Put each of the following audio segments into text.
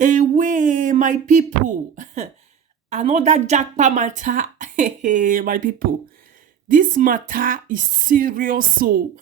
Away, my people. Another Jakpaa matter. My people. This matter is serious. So,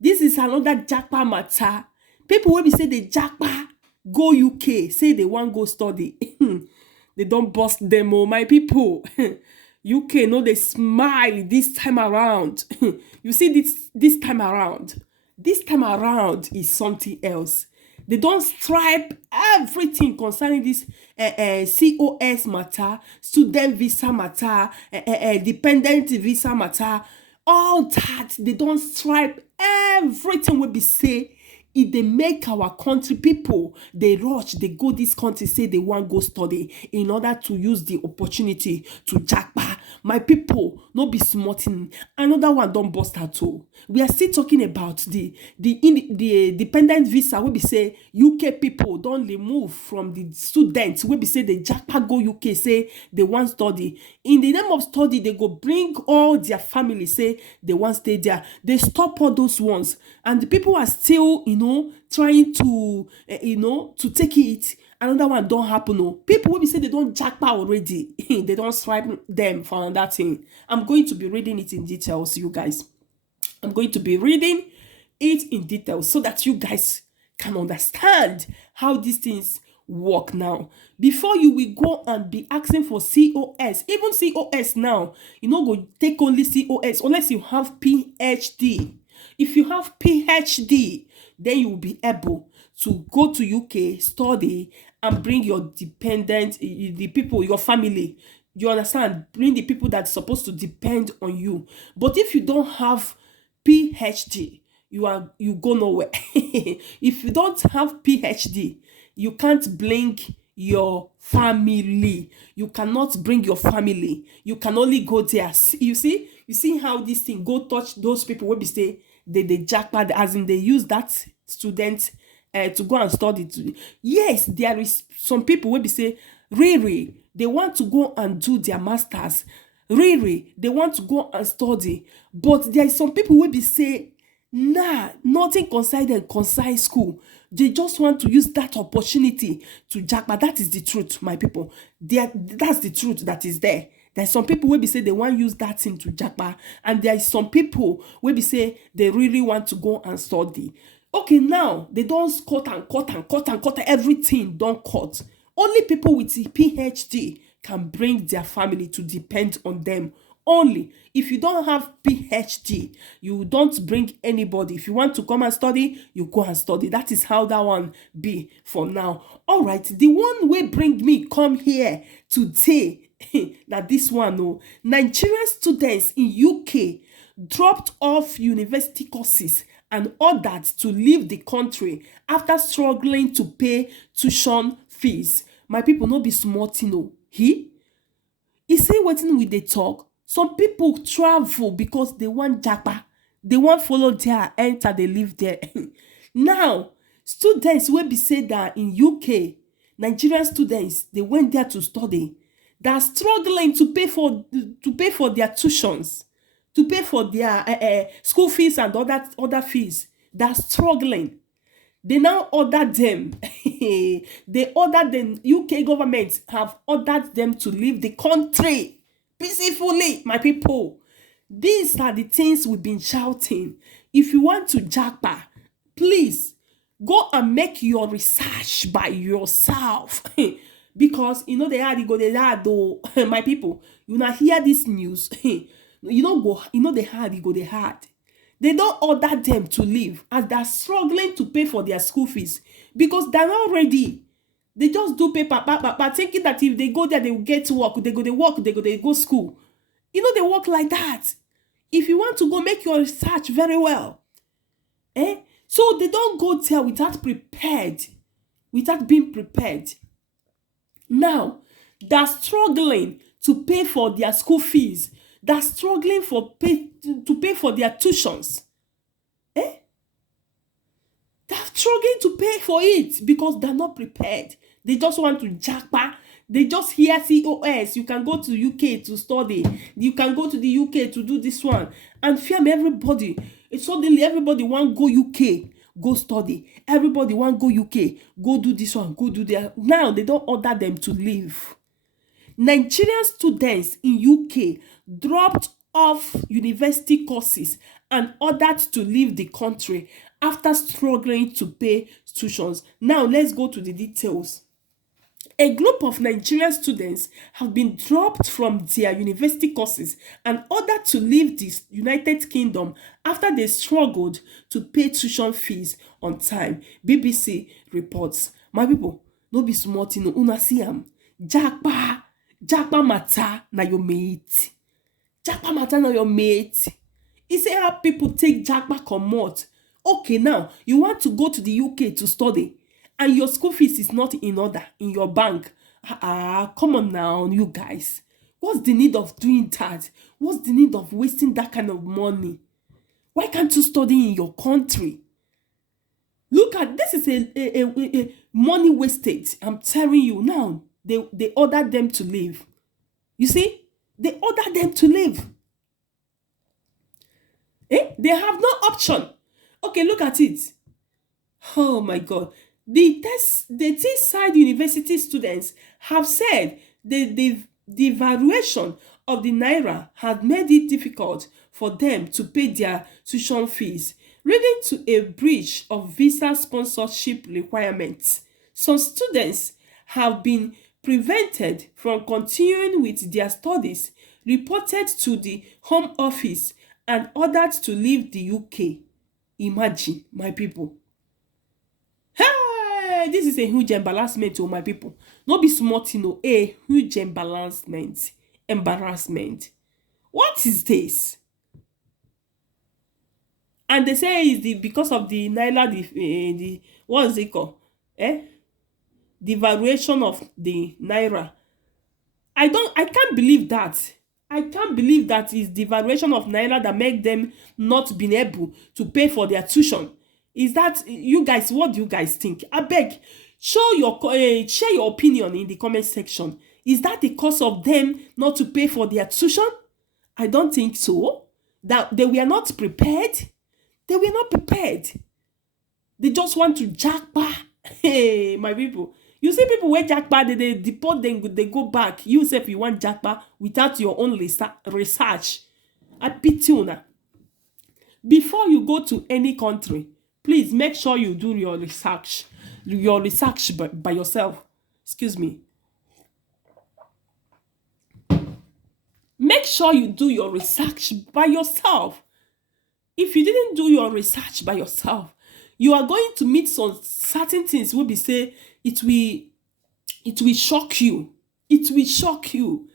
this is another Jakpaa matter. People when we say the Jakpaa go UK, say they want go study. They don't bust them, oh, my people. UK, no, they smile this time around. You see, this time around. This time around is something else. They don't stripe everything concerning this COS matter, student visa matter, dependent visa matter, all that. They don't stripe everything will be say. If they make our country people, they rush, they go this country, say they want go study in order to use the opportunity to jackpot. My people, no be smarting. Another one don't bust at all. We are still talking about the dependent visa. We be say UK people don't remove from the students. We be say the jackpot go UK, say they want study. In the name of study, they go bring all their family, say they want stay there. They stop all those ones, and the people are still, trying to, to take it. Another one don't happen. No, people will be say they don't jackpot already. They don't swipe them for that thing. I'm going to be reading it in details, you guys. I'm going to be reading it in detail so that you guys can understand how these things work now. Before you will go and be asking for COS, even COS now, you know, go take only COS unless you have PhD. If you have PhD, then you will be able to go to UK, study, and bring your dependent, the people, your family. You understand? Bring the people that's supposed to depend on you. But if you don't have PhD, you go nowhere. If you don't have PhD, you can't bring your family. You cannot bring your family. You can only go there. You see how this thing go touch those people where we say they jackpot, as in they use that student to go and study. Yes, there is some people where we say really they want to go and do their masters. Really, they want to go and study. But there is some people where be say, nah, nothing concern them concern school. They just want to use that opportunity to jackpot. That is the truth, my people. That's the truth that is there. There's some people where be say they want to use that thing to jackpot, and there is some people where be say they really want to go and study. Okay, now they don't cut and cut and cut and cut everything. Don't cut. Only people with a PhD can bring their family to depend on them. Only if you don't have PhD, you don't bring anybody. If you want to come and study, you go and study. That is how that one be for now. All right, the one way bring me come here today. That this one, no, Nigerian students in UK dropped off university courses and ordered to leave the country after struggling to pay tuition fees. My people, no be small thing o. He say wetin we dey talk. Some people travel because they want japa. They want follow there, enter, they live there. Now, students wey be say that in UK, Nigerian students, they went there to study. They are struggling to pay for their tuitions, to pay for their school fees and other fees. They are struggling. They now order them. They ordered them. UK government have ordered them to leave the country peacefully, my people. These are the things we've been shouting. If you want to jackpot, please go and make your research by yourself. Because the hard, you go the hard though. My people, you not hear this news. You don't go, the hard, you go the hard. They don't order them to leave as they're struggling to pay for their school fees because they're not ready. They just do paper, but thinking that if they go there, they will get to work. They go, they work, they go school. They work like that. If you want to go, make your research very well. So they don't go there without being prepared. Now, they're struggling to pay for their school fees. They're struggling to pay for their tuitions. They're struggling to pay for it because they're not prepared. They just want to jackpot. They just hear COS. You can go to UK to study. You can go to the UK to do this one. And film everybody. Suddenly everybody want go UK. go study. Everybody want go UK, go do this one, go do that. Now they don't order them to leave. Nigerian students in UK dropped off university courses and ordered to leave the country after struggling to pay tuitions. Now let's go to the details. A group of Nigerian students have been dropped from their university courses and ordered to leave the United Kingdom after they struggled to pay tuition fees on time, BBC reports. My people, no be small thing, una see am. Jakpaa, Jakpaa matter na your mate. Jakpaa matter na your mate. E say how people take Jakpaa comot. Okay, now you want to go to the UK to study and your school fees is not in order in your bank. Come on now, you guys. What's the need of doing that? What's the need of wasting that kind of money? Why can't you study in your country? Look at this is a money wastage. I'm telling you now. They ordered them to leave. You see, they ordered them to leave. They have no option. Okay, look at it. Oh my God. The Teesside University students have said the devaluation of the naira had made it difficult for them to pay their tuition fees, leading to a breach of visa sponsorship requirements. Some students have been prevented from continuing with their studies, reported to the Home Office, and ordered to leave the UK. Imagine, my people. Hey, this is a huge embarrassment to my people. Not be smart, a huge embarrassment. Embarrassment. What is this? And they say it's because of the naira, the what is it called? The valuation of the naira. I can't believe that. I can't believe that is the valuation of naira that make them not being able to pay for their tuition. Is that you guys? What do you guys think? I beg, share your opinion in the comment section. Is that the cause of them not to pay for their tuition? I don't think so. That they were not prepared. They were not prepared. They just want to Jakpaa. Hey, my people. You see people where Jakpaa, they deport them, they go back. You say if you want Jakpaa without your own research. I pity una. Before you go to any country, please make sure you do your research. Your research by yourself. Excuse me. Make sure you do your research by yourself. If you didn't do your research by yourself, you are going to meet some certain things will be say it will shock you. It will shock you.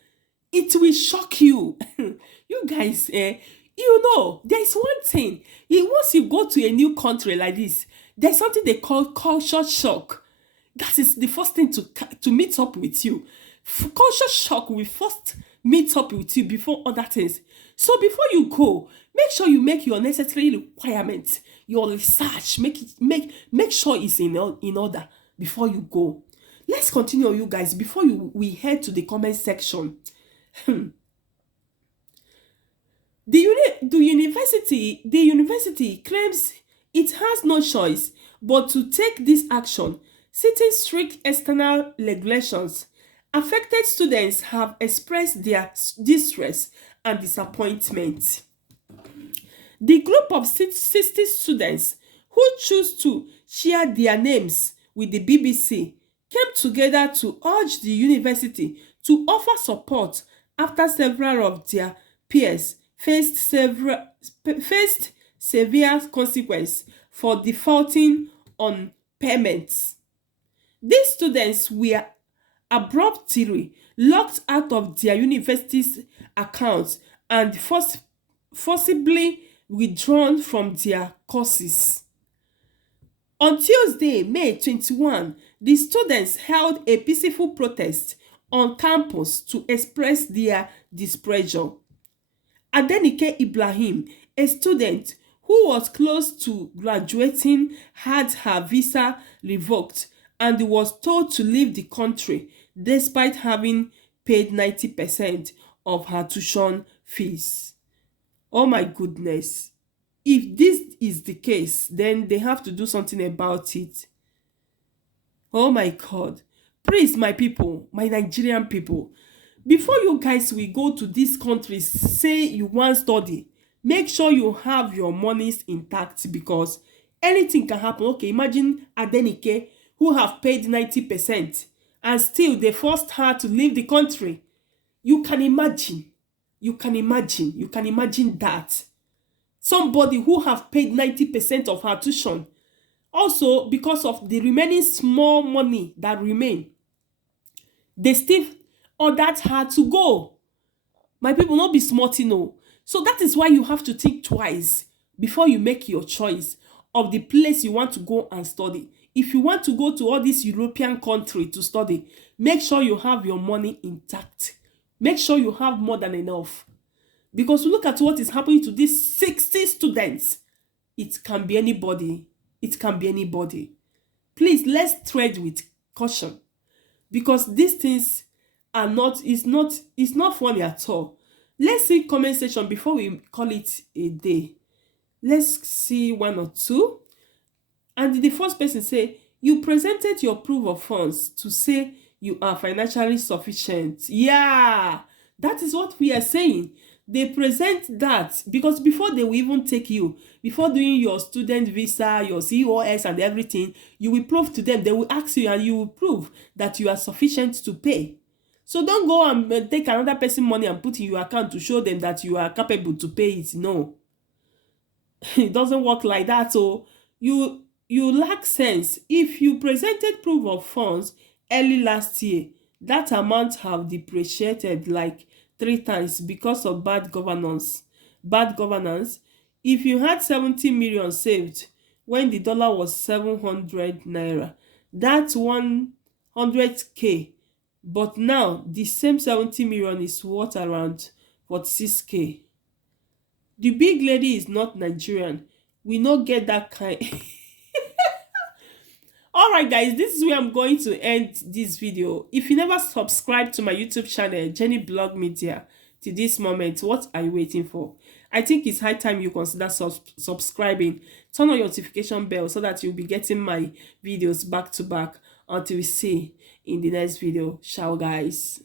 It will shock you. You guys, you know, there's one thing. Once you go to a new country like this, there's something they call culture shock. That is the first thing to meet up with you. Culture shock will first meet up with you before other things. So before you go, make sure you make your necessary requirements, your research, make sure it's in order before you go. Let's continue, you guys, before we head to the comment section. The university claims it has no choice but to take this action, citing strict external regulations. Affected students have expressed their distress and disappointment. The group of 60 students who choose to share their names with the BBC came together to urge the university to offer support after several of their peers faced severe consequences for defaulting on payments. These students were abruptly locked out of their university's accounts and forcibly withdrawn from their courses. On Tuesday, May 21, the students held a peaceful protest on campus to express their displeasure. Adenike Ibrahim, a student who was close to graduating, had her visa revoked and was told to leave the country despite having paid 90% of her tuition fees. Oh my goodness. If this is the case, then they have to do something about it. Oh my God. Please, my people, my Nigerian people, before you guys will go to these countries, say you want study, make sure you have your monies intact, because anything can happen. Okay, imagine Adenike, who have paid 90% and still they forced her to leave the country. You can imagine. You can imagine that. Somebody who have paid 90% of her tuition, also because of the remaining small money that remain, they still ordered her to go. My people, not be smart, you know. So that is why you have to think twice before you make your choice of the place you want to go and study. If you want to go to all these European country to study, make sure you have your money intact. Make sure you have more than enough. Because look at what is happening to these 60 students. It can be anybody. It can be anybody. Please, let's tread with caution, because these things are not, it's not funny at all. Let's see comment section before we call it a day. Let's see one or two. And the first person say, you presented your proof of funds to say you are financially sufficient. Yeah, that is what we are saying. They present that because before they will even take you, before doing your student visa, your COS and everything, you will prove to them. They will ask you and you will prove that you are sufficient to pay. So don't go and take another person money and put in your account to show them that you are capable to pay it. No, it doesn't work like that. So you lack sense. If you presented proof of funds early last year, that amount have depreciated like 3 times because of bad governance. If you had 70 million saved when the dollar was 700 naira, that's 100k, but now the same 70 million is worth around 46k. The big lady is not Nigerian. We no get that kind. All right, guys, this is where I'm going to end this video. If you never subscribed to my YouTube channel, Jenny Blog Media, to this moment, what are you waiting for? I think it's high time you consider subscribing. Turn on your notification bell so that you'll be getting my videos back to back. Until we see in the next video. Ciao, guys.